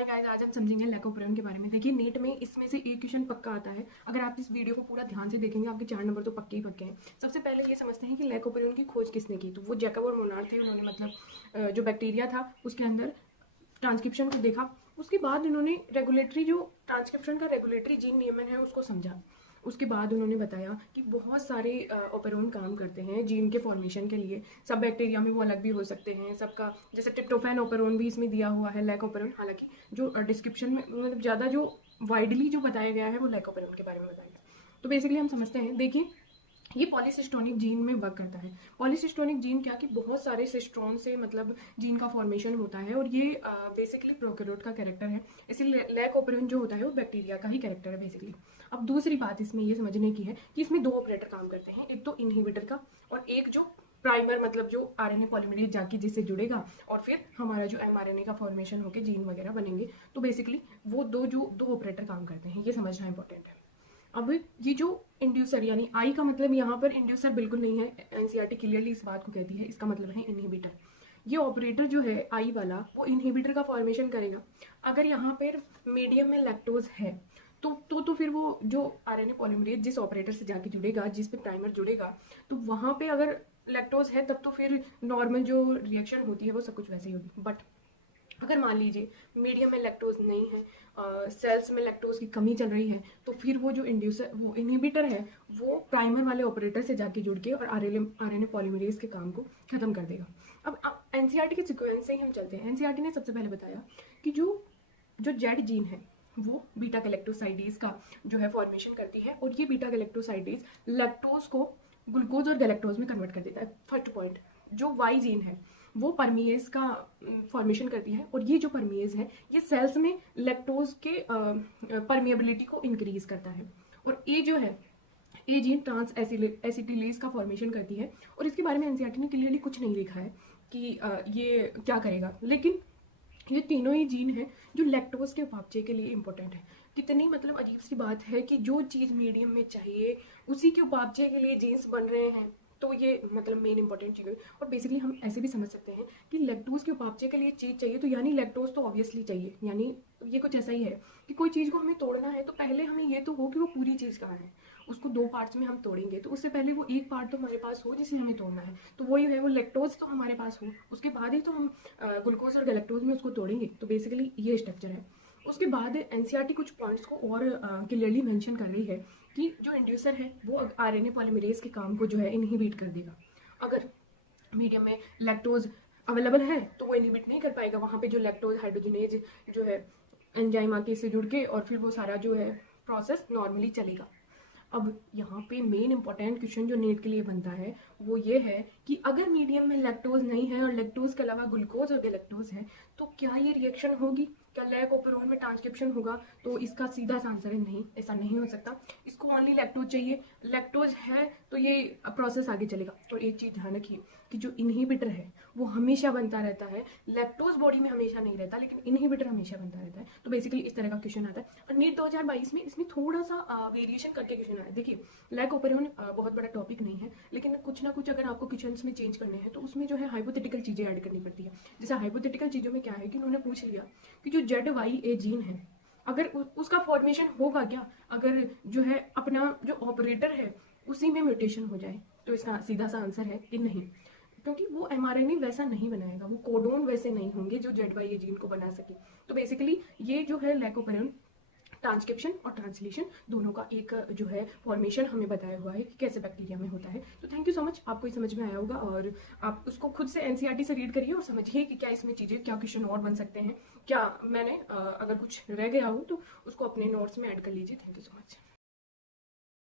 Hi guys, आज आप समझेंगे लैकोपरेन के बारे में। देखिए नीट में इसमें से एक क्वेश्चन पक्का आता है। अगर आप इस वीडियो को पूरा ध्यान से देखेंगे आपके 4 नंबर तो पक्के ही पक्के हैं। सबसे पहले ये समझते हैं कि लैकोपरेन की खोज किसने की। तो वो जैकब और मोनार थे। उन्होंने मतलब जो बैक्टीरिया था उसके अंदर ट्रांसक्रिप्शन को देखा। उसके बाद उन्होंने रेगुलेटरी जो ट्रांसक्रिप्शन का रेगुलेटरी जीन नियमन है उसको समझा। उसके बाद उन्होंने बताया कि बहुत सारे ओपेरोन काम करते हैं जीन के फॉर्मेशन के लिए। सब बैक्टीरिया में वो अलग भी हो सकते हैं सबका, जैसे ट्रिप्टोफैन ओपेरोन भी इसमें दिया हुआ है लैकोपेरोन। हालांकि जो डिस्क्रिप्शन में मतलब ज़्यादा जो वाइडली जो बताया गया है वो लैकोपेरोन के बारे में बताया गया। तो बेसिकली हम समझते हैं, देखिए ये पॉलीसिस्टोनिक जीन में वर्क करता है। पॉलीसिस्टोनिक जीन क्या कि बहुत सारे सिस्ट्रॉन से मतलब जीन का फॉर्मेशन होता है और ये बेसिकली प्रोकैरियोट का कैरेक्टर है। इसीलिए लैकोपेरोन जो होता है वो बैक्टीरिया का ही कैरेक्टर है बेसिकली। अब दूसरी बात इसमें ये समझने की है कि इसमें 2 ऑपरेटर काम करते हैं, एक तो इनहिबिटर का और एक जो प्राइमर मतलब जो आरएनए पॉलीमरेज जाके जिससे जुड़ेगा और फिर हमारा जो एमआरएनए का फॉर्मेशन होकर जीन वगैरह बनेंगे। तो बेसिकली वो दो ऑपरेटर काम करते हैं, ये समझना इंपॉर्टेंट है। अब ये जो इंड्यूसर यानी आई का मतलब यहाँ पर इंड्यूसर बिल्कुल नहीं है, एनसीईआरटी क्लियरली इस बात को कहती है, इसका मतलब है इनहिबिटर। ये ऑपरेटर जो है आई वाला वो इनहिबिटर का फॉर्मेशन करेगा। अगर यहाँ पर मीडियम में लैक्टोज है तो फिर वो जो आरएनए पॉलीमरेज जिस ऑपरेटर से जाके जुड़ेगा, जिस पे प्राइमर जुड़ेगा, तो वहाँ पे अगर लैक्टोज है तब तो फिर नॉर्मल जो रिएक्शन होती है वो सब कुछ वैसे ही होगी। बट अगर मान लीजिए मीडियम में लैक्टोज नहीं है, सेल्स में लैक्टोज की कमी चल रही है, तो फिर वो जो इंड्यूसर वो इनहिबिटर है वो प्राइमर वाले ऑपरेटर से जाके जुड़ के और आरएनए पॉलीमरेज के काम को खत्म कर देगा। अब एनसीईआरटी के सीक्वेंस से ही हम चलते हैं। एनसीईआरटी ने सबसे पहले बताया कि जो जेड जीन है वो बीटा गैलेक्टोसाइडेज का जो है फॉर्मेशन करती है और ये बीटा गैलेक्टोसाइडेज लैक्टोज को ग्लूकोज और गैलेक्टोज में कन्वर्ट कर देता है। फर्स्ट पॉइंट, जो वाई जीन है वो परमिएज का फॉर्मेशन करती है और ये जो परमिएज है ये सेल्स में लैक्टोज के परमिएबिलिटी को इंक्रीज करता है। और ए जो है ए जीन ट्रांस एसिटिलेज का फॉर्मेशन करती है और इसके बारे में एनसीईआरटी ने क्लियरली कुछ नहीं लिखा है कि ये क्या करेगा, लेकिन ये तीनों ही जीन हैं जो लैक्टोज के उपापचय के लिए इंपॉर्टेंट है। कितनी मतलब अजीब सी बात है कि जो चीज़ मीडियम में चाहिए उसी के उपापचय के लिए जीन्स बन रहे हैं। तो ये मतलब मेन इंपॉर्टेंट चीज़ है। और बेसिकली हम ऐसे भी समझ सकते हैं कि लैक्टोज के उपापचय के लिए चीज़ चाहिए तो यानी लैक्टोज तो ऑब्वियसली चाहिए। यानी ये कुछ ऐसा ही है कि कोई चीज़ को हमें तोड़ना है तो पहले हमें ये तो हो कि वो पूरी चीज़ कहाँ है। उसको 2 पार्ट्स में हम तोड़ेंगे तो उससे पहले वो एक पार्ट तो हमारे पास हो जिसे हमें तोड़ना है, तो वही है वो लैक्टोज तो हमारे पास हो, उसके बाद ही तो हम ग्लूकोज और गैलेक्टोज में उसको तोड़ेंगे। तो बेसिकली ये स्ट्रक्चर है। उसके बाद एनसीईआरटी कुछ पॉइंट्स को और क्लियरली मेंशन कर रही है कि जो इंड्यूसर है वो आरएनए पॉलीमरेज के काम को जो है इनहिबिट कर देगा। अगर मीडियम में लैक्टोज अवेलेबल है तो वो इनहिबिट नहीं कर पाएगा, वहाँ पे जो लैक्टोज हाइड्रोजनेज जो है एंजाइम आके इससे जुड़ के और फिर वो सारा जो है प्रोसेस नॉर्मली चलेगा। अब यहाँ पे मेन इंपॉर्टेंट क्वेश्चन जो नीट के लिए बनता है वो ये है कि अगर मीडियम में लैक्टोज नहीं है और लैक्टोज के अलावा ग्लूकोज और गैलेक्टोज है तो क्या ये रिएक्शन होगी, क्या लैकोपेरोन में ट्रांसक्रिप्शन होगा? तो इसका सीधा सा आंसर है नहीं, ऐसा नहीं हो सकता। इसको ओनली लैक्टोज चाहिए, लैक्टोज है तो ये प्रोसेस आगे चलेगा। और एक चीज़ ध्यान रखिए कि जो इनहिबिटर है वो हमेशा बनता रहता है, लैक्टोज बॉडी में हमेशा नहीं रहता लेकिन इनहिबिटर हमेशा बनता रहता है। तो बेसिकली इस तरह का क्वेश्चन आता है और नीट 2022 में इसमें थोड़ा सा वेरिएशन करके क्वेश्चन आया। देखिए लैकोपेरोन बहुत बड़ा टॉपिक नहीं है लेकिन कुछ ना कुछ अगर आपको क्वेश्चन में चेंज करने हैं तो उसमें जो है हाइपोथेटिकल चीज़ें ऐड करनी पड़ती है। जैसे हाइपोथेटिकल चीज़ों में क्या है कि उन्होंने पूछ लिया कि जो जेड वाई ए जीन है अगर उसका फॉर्मेशन होगा क्या अगर जो है अपना जो ऑपरेटर है उसी में म्यूटेशन हो जाए। तो इसका सीधा सा आंसर है कि नहीं, क्योंकि वो एमआरएनए वैसा नहीं बनाएगा, वो कोडोन वैसे नहीं होंगे जो जेड वाई ए जीन को बना सके। तो बेसिकली ये जो है लैकोपेरोन ट्रांसक्रिप्शन और ट्रांसलेशन दोनों का एक जो है फॉर्मेशन हमें बताया हुआ है कि कैसे बैक्टीरिया में होता है। तो थैंक यू सो मच, आपको ये समझ में आया होगा और आप उसको खुद से एनसीईआरटी से रीड करिए और समझिए कि क्या इसमें चीज़ें, क्या क्वेश्चन और बन सकते हैं, क्या मैंने अगर कुछ रह गया हो तो उसको अपने नोट्स में ऐड कर लीजिए। Thank you so much.